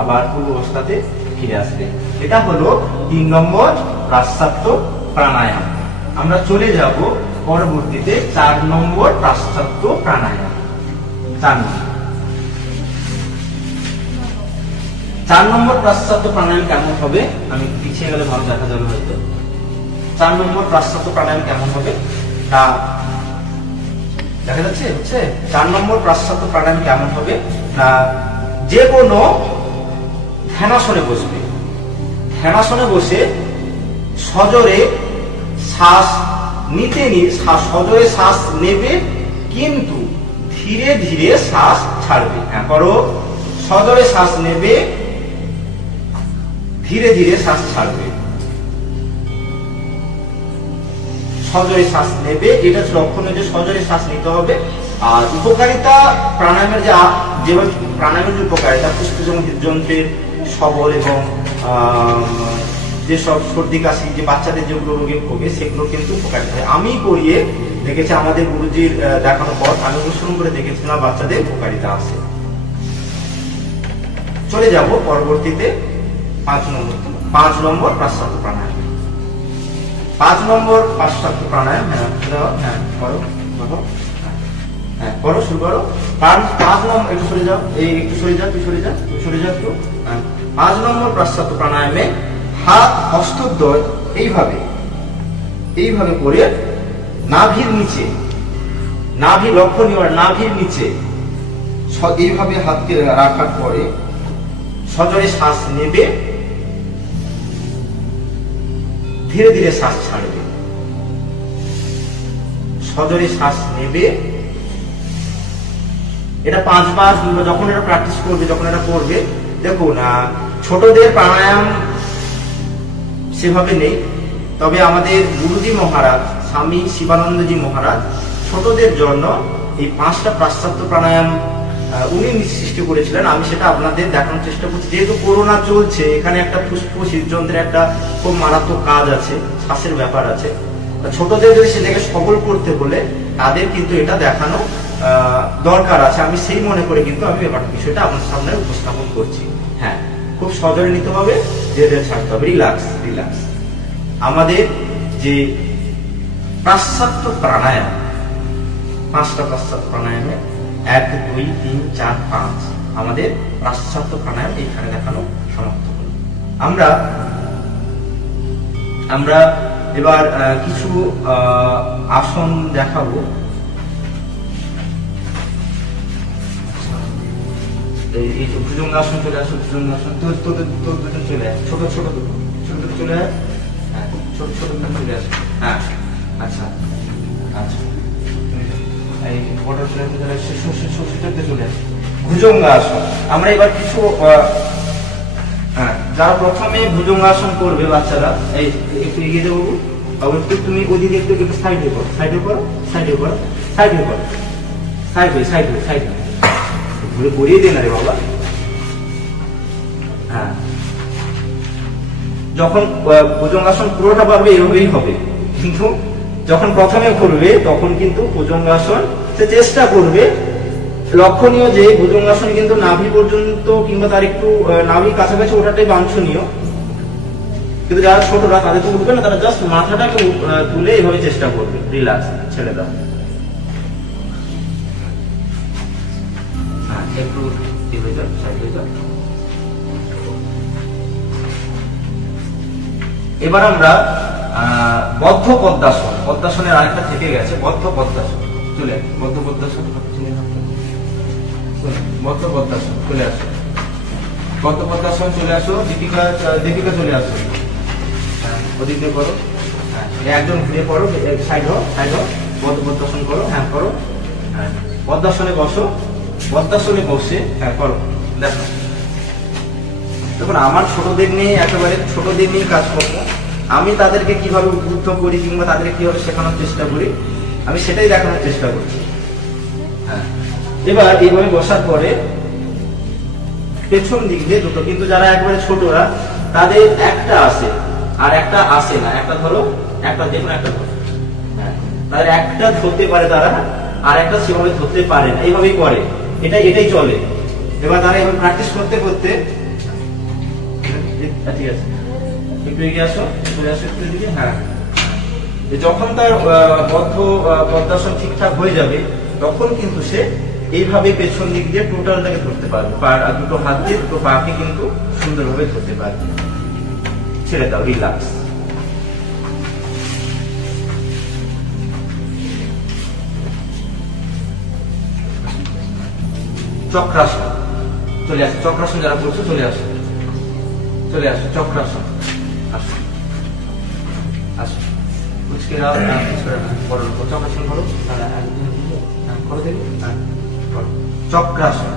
আবার পূর্ব অবস্থাতে ফিরে আসবে। এটা হলো 3 নম্বর পাশ্চাত্য প্রাণায়াম। আমরা চলে যাব পরবর্তীতে 4 নম্বর পাশ্চাত্য প্রাণায়াম। 4 নম্বর পাশ্চাত্য প্রাণায়াম কেমন হবে, আমি পিছিয়ে গেলে ভালো দেখা যাবে হয়তো। 4 নম্বর পাশ্চাত্য প্রাণায়াম কেমন হবে তা দেখা যাচ্ছে। 4 নম্বর পাশ্চাত্য প্রাণায়াম কেমন হবে না, যে কোনো ধ্যানাসনে বসবে, ধ্যানাসনে বসে সজোরে শ্বাস নিতে সজোরে শ্বাস নেবে, কিন্তু ধীরে ধীরে শ্বাস ছাড়বে। হ্যাঁ করো, সজোরে শ্বাস নেবে, ধীরে ধীরে শ্বাস ছাড়বে। সজোরে শ্বাস নেবে, এটা লক্ষণীয় যে সজোরে শ্বাস নিতে হবে। আর উপকারিতা প্রাণায়ামের যেভাবে প্রাণায়ামের যে উপকারিতা, ফুসফুস এবং হৃদযন্ত্রের সবল এবং যেসব সর্দি কাশি যে বাচ্চাদের যেগুলো রোগে ভোগে সেগুলো কিন্তু উপকারিতা হয়। আমি করিয়ে দেখেছি, আমাদের গুরুজির দেখানোর পর আমি অনুসরণ করে দেখেছিলাম বাচ্চাদের উপকারিতা আছে। চলে যাব পরবর্তীতে 5 নম্বর পাশ্চাত্য প্রাণায়াম। 5 নম্বর পাশ্চাত্য প্রাণায়াম, হ্যাঁ করো, হ্যাঁ করো, শুরু করো। 5 নম্বর, একটু সরে যাও, একটু সরে যাও, তুই সরে যা একটু। 5 নম্বর পাশ্চাত্য প্রাণায়ামে হাত হস্তদ্বয় এইভাবে করে নাভির নিচে, নাভি লক্ষণীয়, নাভির নিচে এইভাবে হাতকে রাখার পরে সজোরে শ্বাস নেবে, ধীরে ধীরে শ্বাস ছাড়বে। সজোরে শ্বাস নেবে, এটা 5 বার যখন এটা প্র্যাকটিস করবে, যখন এটা করবে, দেখুন ছোটদের প্রাণায়াম সেভাবে নেই, তবে আমাদের গুরুজি মহারাজ স্বামী শিবানন্দজি মহারাজ ছোটদের জন্য এই 5টা পাশ্চাত্য প্রাণায়াম উনি সৃষ্টি করেছিলেন। আমি সেটা আপনাদের দেখানোর চেষ্টা করছি। যেহেতু করোনা চলছে, এখানে একটা ফুসফুস হৃদযন্ত্রের একটা খুব মারাত্মক কাজ আছে, শ্বাসের ব্যাপার আছে। ছোটদের যদি সেটাকে সবল করতে হলে তাদের কিন্তু এটা দেখানো দরকার আছে। আমি সেই মনে করে কিন্তু আমি বিষয়টা আপনার সামনে উপস্থাপন করছি। হ্যাঁ, খুব সজোরে নিতে হবে, ধীরে ধীরে ছাড়তে হবে, রিল্যাক্স। আমাদের যে পাশ্চাত্য প্রাণায়াম, 5টা পাশ্চাত্য প্রাণায়ামে 1, 2, 3, 4, 5 আমাদের পাশ্চাত্য প্রাণায়াম এইখানে দেখানো সমাপ্ত হল। আমরা এবার কিছু আসন দেখাবো। এই ভুজঙ্গাসন চলে আসো, ভুজঙ্গাসন তোদের দুজন চলে আয়, ছোট দুটো চলে আয়, হ্যাঁ ছোট দুটো চলে আসো। হ্যাঁ আচ্ছা, এই ফটো চলে আসো, ভুজঙ্গাসন। আমরা এবার কিছু যারা প্রথমে ভুজঙ্গাসন করবে বাচ্চারা, এই একটু এগিয়ে দেবো বাবু, একটু তুমি ওদিকে একটু সাইডে করো, ঘুরে করিয়ে দিন আরে বাবা। হ্যাঁ, যখন ভুজঙ্গাসন পুরোটা পারবে এভাবেই হবে, কিন্তু যখন প্রথমে করবে তখন কিন্তু ভুজঙ্গাসন সে চেষ্টা করবে। লক্ষণীয় যে ভুজঙ্গাসন কিন্তু নাভি পর্যন্ত কিংবা তার একটু নাভি কাছাকাছি ওঠাটাই বাঞ্ছনীয়, কিন্তু যারা ছোটরা তাদের তো উঠবে না, তারা জাস্ট মাথাটাকে তুলে এইভাবে চেষ্টা করবে, রিল্যাক্স, ছেড়ে দাও। হ্যাঁ, একটু সাইড হয়ে যাও। এবার আমরা বদ্ধ পদ্মাসন, পদ্মাসনের আরেকটা থেকে গেছে, বদ্ধ পদ্মাসন। চলে বদ্ধ পদ্মাসন, বদ্ধ পদ্মাসন চলে আসো, বদ্ধ পদ্মাসন চলে আসো। দীপিকা, দীপিকা চলে আসো, ওদিক দিয়ে করো। হ্যাঁ, একজন ঘুরে করো, সাইড হও, সাইড হও, বদ্ধ পদ্মাসন করো। হ্যাঁ করো, হ্যাঁ পদ্মাসনে বসো, পদ্মাসনে বসে হ্যাঁ করো। দেখো দেখুন, আমার ছোটদের নিয়ে একেবারে ছোটদের নিয়ে কাজ করবো। আমি তাদেরকে কিভাবে উদ্বুদ্ধ করি কিংবা তাদেরকে কিভাবে শেখানোর চেষ্টা করি, আমি সেটাই দেখানোর চেষ্টা করছি। হ্যাঁ, এবার এইভাবে বসার পরে পেছন দিক দিয়ে দুটো, কিন্তু যারা একবারে ছোটরা তাদের একটা আসে আর একটা আসে না। একটা ধরো, একটা দেখুন, একটা ধরো। হ্যাঁ, তাদের একটা ধরতে পারে তারা, আর একটা সেভাবে ধরতে পারে না, এইভাবেই করে, এটাই চলে। এবার তারা এবার প্র্যাকটিস করতে করতে, ঠিক আছে, একটু এগিয়ে আসো, চলে আসো একটু এদিকে। হ্যাঁ, যখন তার বদ্ধ পদ্মাসন ঠিকঠাক হয়ে যাবে তখন কিন্তু সে এইভাবে পেছন দিক দিয়ে টোটালটাকে ধরতে পারবে, দুটো হাত দিয়ে দুটো পাকে কিন্তু সুন্দরভাবে ধরতে পারবে। ছেড়ে দাও, রিল্যাক্স। চক্রাসন চলে আসো, চক্রাসন যারা করছো চলে আসো, চলে আসো, চক্রাসন আসো, আসো, চক্রাসন করো, করো দেখি, চক্রাসন।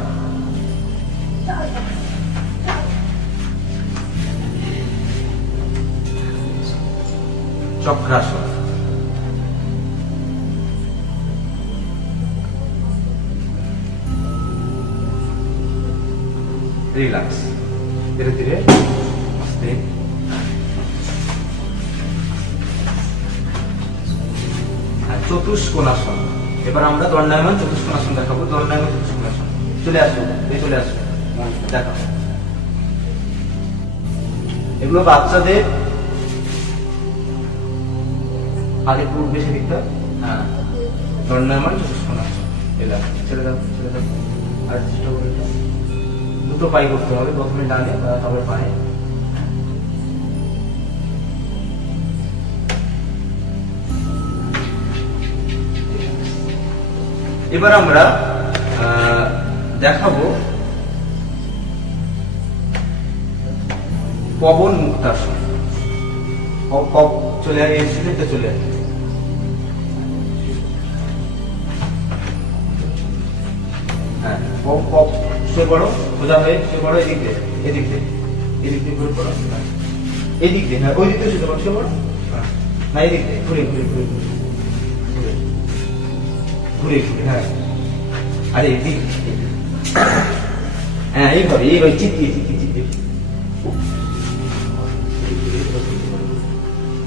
চক্রাসন, রিল্যাক্স, ধীরে ধীরে আস্তে। চতুষ্কোণাসন, এবার আমরা দণ্ডায়মান চতুষ্কোণাসন দেখাবো। দণ্ডায়মান চতুষ্কোণাসন, চলে আসো, চলে আসো, দেখো। এগুলো বাচ্চাদের আগে একটু বেশি দিকটা। হ্যাঁ, দণ্ডায়মান চতুষ্কোণাসন, ছেড়ে দাও, ছেড়ে দাও। আর চেষ্টা করে দুটো পাই করতে হবে, প্রথমে ডানে তারপরে পায়ে। এবার আমরা দেখাবো পবন মুক্তাসন। চলে আসে, চলে আসে। হ্যাঁ, শুয়ে পড়ো, সোজা হয়ে শুয়ে পড়ো, এদিক দিয়ে, এদিক দিয়ে, এদিক দিয়ে ঘুরে পড়ো, এদিক দিয়ে। হ্যাঁ, ওই দিক দিয়ে শুয়ে পড়ো, শুয়ে পড়ো। না, এদিক দিয়ে ঘুরে ঘুরে ঘুরে ঘুরে ঘুরে ঘুরে। হ্যাঁ, আরে এদিক, হ্যাঁ এইভাবে, এইভাবে চিৎকিয়ে চিৎকিয়ে চিৎকিয়ে।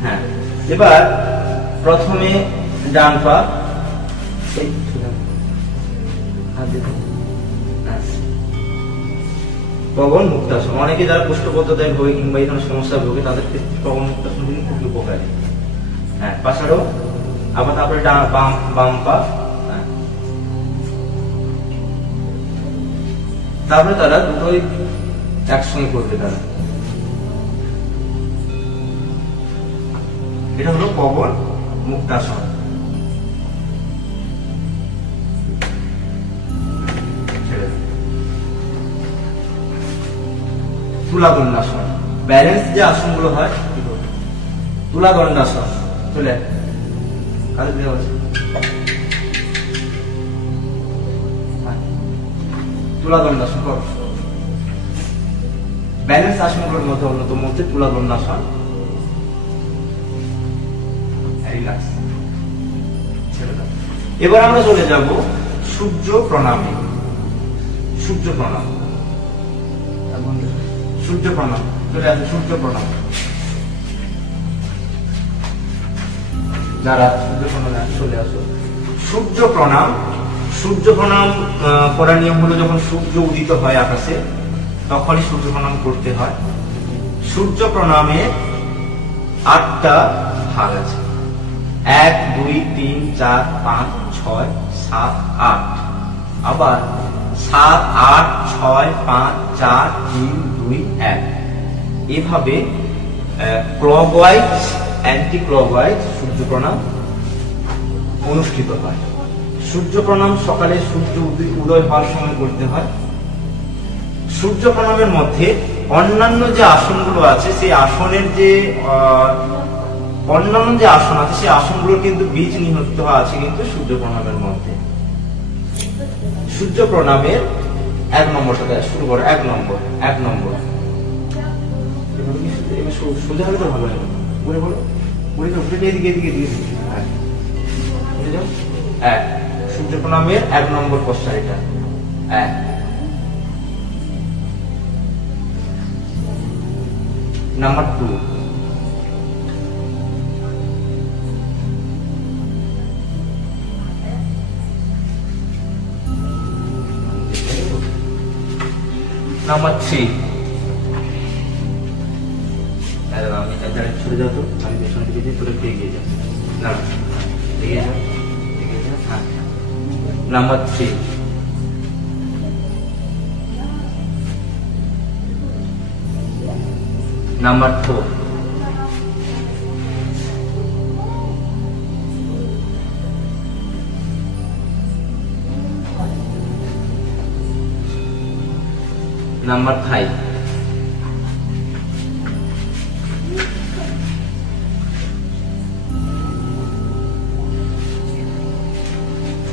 হ্যাঁ, এবার প্রথমে ডান পা, পবন মুক্তাসন। অনেকে যারা কোষ্ঠবদ্ধতায় ভোগে কিংবা এই ধরনের সমস্যা ভোগে তাদের ক্ষেত্রে পবন মুক্তাসন কিন্তু খুবই উপকারী। হ্যাঁ, পাশারও আবার তারপরে বাম পা। তারপরে তারা দুটোই একসঙ্গে করবে। তারা এটা হলো পবন মুক্তাসন। তুলাদণ্ডাসন, ব্যালেন্স যে আসনগুলো হয়, তুলাদণ্ডাসন। চলে কাজে দেওয়া আছে, তুলাদণ্ডাসন করো। ব্যালেন্স আসনগুলোর মধ্যে অন্যতম হচ্ছে তুলাদণ্ডাসন। এবার আমরা চলে যাব সূর্য প্রণামে। সূর্য প্রণাম, সূর্য প্রণাম, চলে আসে সূর্য প্রণাম। যারা সূর্য প্রণামে চলে আসো। সূর্য প্রণাম, সূর্য প্রণাম করার নিয়ম হলো যখন সূর্য উদিত হয় আকাশে তখনই সূর্য প্রণাম করতে হয়। সূর্য প্রণামে 8টা ভাগ আছে, 1 2 3 4 5 6 7 8, আবার 7 8 6 5 4 3 2 1, এভাবে ক্লকওয়াইজ অ্যান্টি ক্লকওয়াইজ সূর্য প্রণাম অনুষ্ঠিত হয়। সূর্য প্রণাম সকালে সূর্য উদয় হওয়ার সময় করতে হয়। সূর্য প্রণামের মধ্যে অন্যান্য যে আসনগুলো আছে সেই আসনের যে অন্যান্য যে আসন আছে সেই আসনগুলোর কিন্তু বীজ নিহিত আছে কিন্তু সূর্য প্রণামের মধ্যে। সূর্য প্রণামের 1 নম্বরটা শুরু করো। 1 নম্বর সোজা হলে তো ভালো হবে। বলে বলো, বলে তো উঠে এদিকে এদিকে এদিকে। হ্যাঁ, বুঝে যাও। 1 সূর্য প্রণামের 1 নম্বর পশ্চাৎ এটা 1। Number 2, number 3। আমি এখানে ছুটে যাও তো, আমি পেছনে দিকে দিয়ে তোরে এগিয়ে যাও। না, এগিয়ে যাও। হ্যাঁ, নাম্বার 3। নাম্বার 4। নাম্বার 5।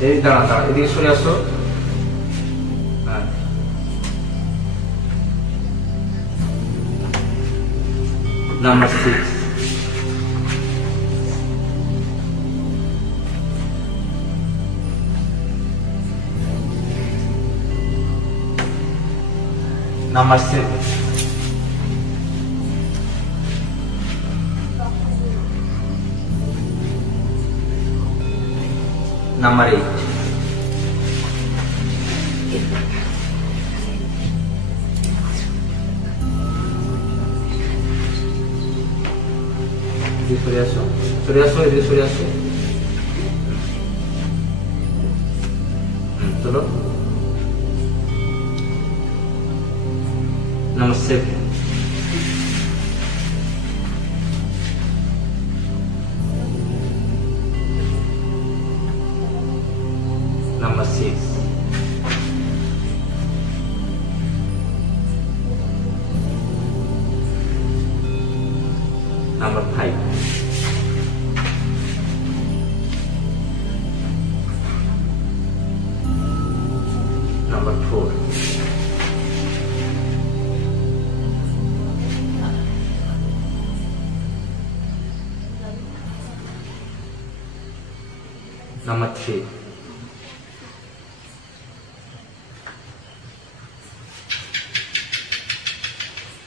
এই দাঁড়া এদিকে সরে আসো। নাম্বার 6। নাম্বার 7। নাম্বার 8। সরে আসো, এদিকে সরে আসো। চলো। Number 7। Number 6। Number 5। Number 4। Number 3।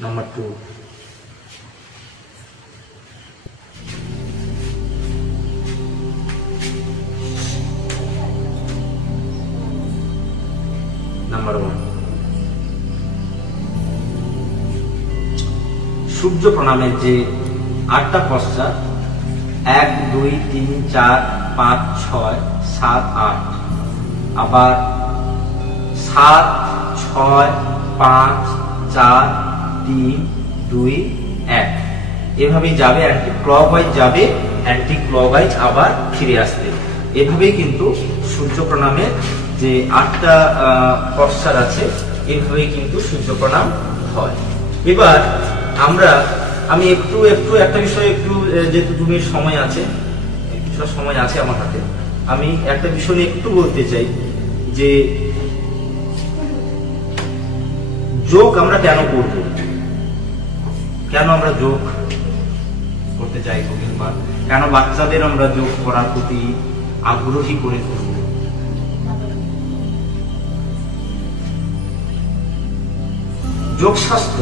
Number 2। Number 1। সূর্য প্রণামের যে 8টা পশ্চাৎ 1 2 3 4 5 6 7 8, আবার 7 6 5 4 3 2 1, এভাবেই যাবে। অ্যান্টি ক্লকওয়াইজ যাবে, অ্যান্টি ক্লকওয়াইজ আবার ফিরে আসবে। এভাবেই কিন্তু সূর্য প্রণামের যে 8টা পশ্চাৎ আছে এভাবেই কিন্তু সূর্য প্রণাম হয়। এবার আমি একটু একটা বিষয় যেহেতু 2 মিনিট সময় আছে, কিছুটা সময় আছে আমার হাতে, আমি একটা বিষয় নিয়ে একটু বলতে চাই যে যোগ আমরা কেন করব, কেন আমরা যোগ করতে চাইবো, কিংবা কেন বাচ্চাদের আমরা যোগ করার প্রতি আগ্রহী করে তুলব। যোগশাস্ত্র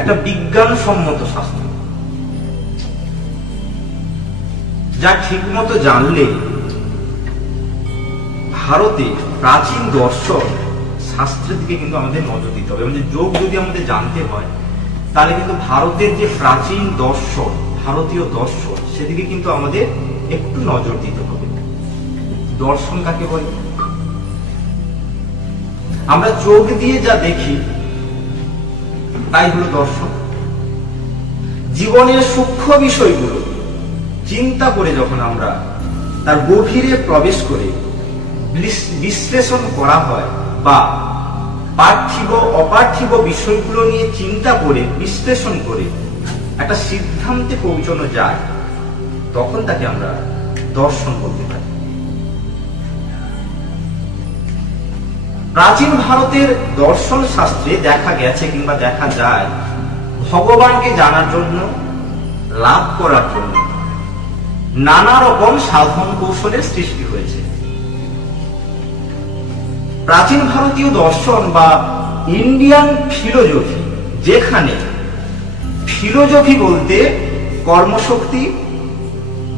একটা বিজ্ঞানসম্মত শাস্ত্র। যা ঠিক মতো জানলে ভারতে প্রাচীন দর্শন শাস্ত্রের দিকে কিন্তু আমাদের নজর দিতে হবে। মানে যোগ যদি আমাদের জানতে হয় তাহলে কিন্তু ভারতের যে প্রাচীন দর্শন, ভারতীয় দর্শন, সেদিকে কিন্তু আমাদের একটু নজর দিতে হবে। দর্শন কাকে বলে? আমরা চোখ দিয়ে যা দেখি তাই হলো দর্শন। জীবনের সূক্ষ্ম বিষয়গুলো চিন্তা করে যখন আমরা তার গভীরে প্রবেশ করে বিশ্লেষণ করা হয় বা পার্থিব অপার্থিব বিষয়গুলো নিয়ে চিন্তা করে বিশ্লেষণ করে একটা সিদ্ধান্তে পৌঁছানো যায়, তখন তাকে আমরা দর্শন বলতে পারি। প্রাচীন ভারতের দর্শন শাস্ত্রে দেখা গেছে কিংবা দেখা যায় ভগবানকে জানার জন্য, লাভ করার জন্য নানা রকম সাধন কৌশলের সৃষ্টি হয়েছে। প্রাচীন ভারতীয় দর্শন বা ইন্ডিয়ান ফিলোজফি, যেখানে ফিলোজফি বলতে কর্মশক্তি,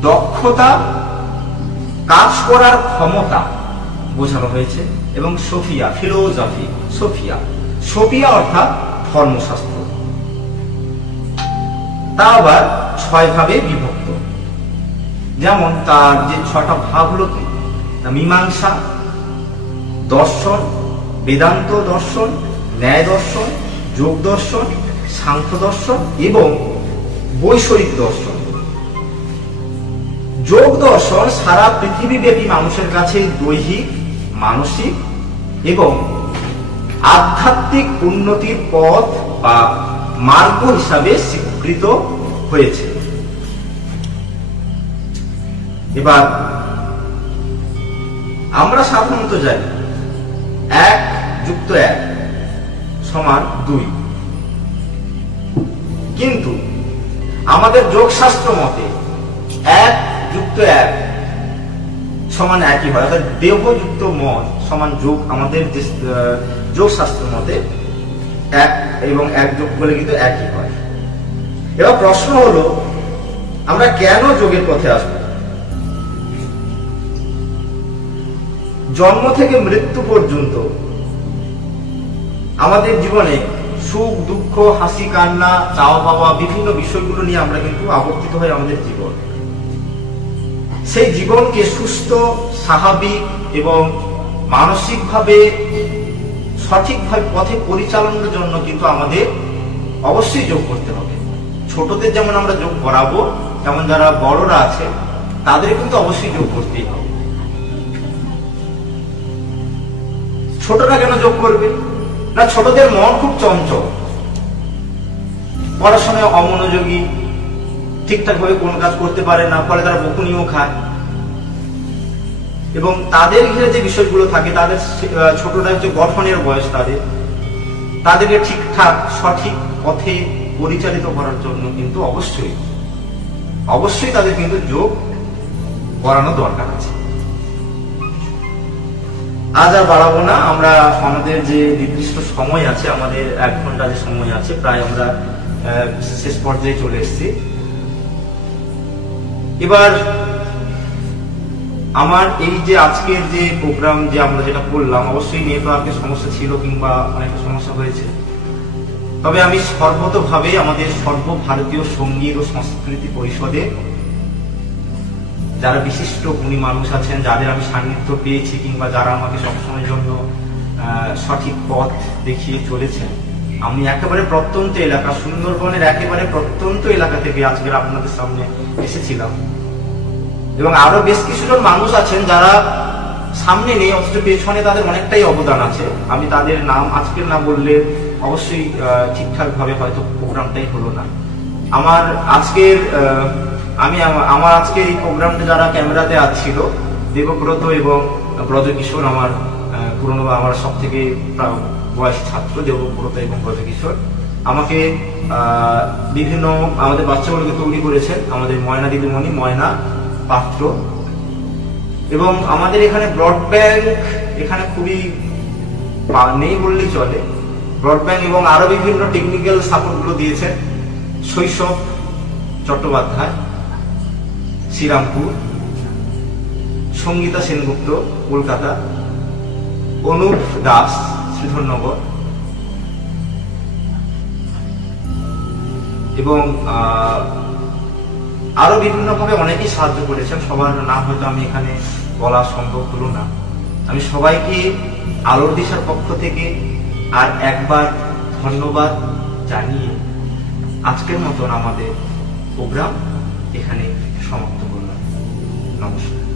দক্ষতা, কাজ করার ক্ষমতা বোঝানো হয়েছে, এবং সোফিয়া, ফিলোজফি, সোফিয়া অর্থাৎ ধর্মশাস্ত্র, তা আবার 6 ভাবে বিভক্ত। যেমন তার যে 6টা ভাগ হলো কি, মীমাংসা দর্শন, বেদান্ত দর্শন, ন্যায় দর্শন, যোগ দর্শন, সাংখ্য দর্শন এবং বৈষয়িক দর্শন। যোগ দর্শন সারা পৃথিবীব্যাপী মানুষের কাছে দৈহিক, মানসিক এবং আধ্যাত্মিক উন্নতির পথ বা মার্গ হিসাবে স্বীকৃত হয়েছে। এবার আমরা সাধারণত জানি 1 + 1 = 2, কিন্তু আমাদের যোগশাস্ত্র মতে 1 + 1 সমান একই হয়, অর্থাৎ দেহযুক্ত মন সমান যোগ। আমাদের যে যোগশাস্ত্র মতে 1 এবং 1 যোগ করলে কিন্তু একই হয়। এবার প্রশ্ন হলো, আমরা কেন যোগের পথে আসবো? জন্ম থেকে মৃত্যু পর্যন্ত আমাদের জীবনে সুখ দুঃখ, হাসি কান্না, চাওয়া পাওয়া, বিভিন্ন বিষয়গুলো নিয়ে আমরা কিন্তু আবর্তিত হই আমাদের জীবন। সেই জীবনকে সুস্থ, স্বাভাবিক এবং মানসিকভাবে সঠিকভাবে পথে পরিচালনার জন্য কিন্তু আমাদের অবশ্যই যোগ করতে হবে। ছোটদের যেমন আমরা যোগ করাবো, তেমন যারা বড়রা আছে তাদের কিন্তু অবশ্যই যোগ করতেই হবে। ছোটরা কেন যোগ করবে না? ছোটদের মন খুব চঞ্চল, পড়াশোনায় অমনোযোগী, ঠিকঠাক ভাবে কোন কাজ করতে পারে না, ফলে তারা বকুনিও খায়। এবং তাদের ঘিরে যে বিষয়গুলো থাকে, তাদের ছোটটা হচ্ছে গঠনের বয়স, তাদেরকে ঠিকঠাক সঠিক পথে পরিচালিত করার জন্য কিন্তু অবশ্যই তাদের কিন্তু যোগ করানো দরকার আছে। আজ আর বাড়াবো না, আমরা আমাদের যে নির্দিষ্ট সময় আছে, আমাদের 1 ঘন্টা যে সময় আছে, প্রায় আমরা শেষ পর্যায়ে চলে এসেছি। এবার আমার এই যে আজকের যে প্রোগ্রাম যে আমরা যেটা করলাম, অবশ্যই নেটওয়ার্কের সমস্যা ছিল কিংবা অনেকটা সমস্যা হয়েছে, তবে আমি সর্বতভাবে আমাদের সর্বভারতীয় সঙ্গীত ও সংস্কৃতি পরিষদে যারা বিশিষ্ট গুণী মানুষ আছেন, যাদের আমি সান্নিধ্য পেয়েছি কিংবা যারা আমাকে সবসময়ের জন্য সঠিক পথ দেখিয়ে চলেছেন, আমি একেবারে প্রত্যন্ত এলাকা, সুন্দরবনের একেবারে প্রত্যন্ত এলাকা থেকে আজকের আপনাদের সামনে এসেছিলাম। এবং আরো বেশ কিছুজন মানুষ আছেন যারা সামনে নেই, অথচ পেছনে তাদের অনেকটাই অবদান আছে। আমি তাদের নাম আজকের না বললে অবশ্যই ঠিকঠাক ভাবে হয়তো প্রোগ্রামটাই হলো না। আমার আজকের এই প্রোগ্রামটা যারা ক্যামেরাতে আসছিল, দেবব্রত এবং ব্রজকিশোর, আমার পুরনো, আমার সব থেকে বয়সী ছাত্র দেবব্রত এবং ব্রজকিশোর, আমাকে বিভিন্ন আমাদের বাচ্চাগুলোকে তৈরি করেছেন। আমাদের ময়না দিদিমণি, ময়না পাত্র, এবং আমাদের এখানে ব্রডব্যান্ড এখানে খুবই নেই বললেই চলে। ব্রডব্যান্ড এবং আরো বিভিন্ন টেকনিক্যাল সাপোর্ট গুলো দিয়েছেন শৈশব চট্টোপাধ্যায়, শ্রীরামপুর, সঙ্গীতা সেনগুপ্ত কলকাতা, অনুপ দাস শ্রীধরনগর এবং আরো বিভিন্নভাবে অনেকেই সাহায্য করেছেন। সবার নাম হয়তো আমি এখানে বলা সম্ভব হলো না। আমি সবাইকে আলোর দিশার পক্ষ থেকে আর একবার ধন্যবাদ জানিয়ে আজকের মতন আমাদের প্রোগ্রাম এখানে সমাপ্ত করলাম। নমস্কার।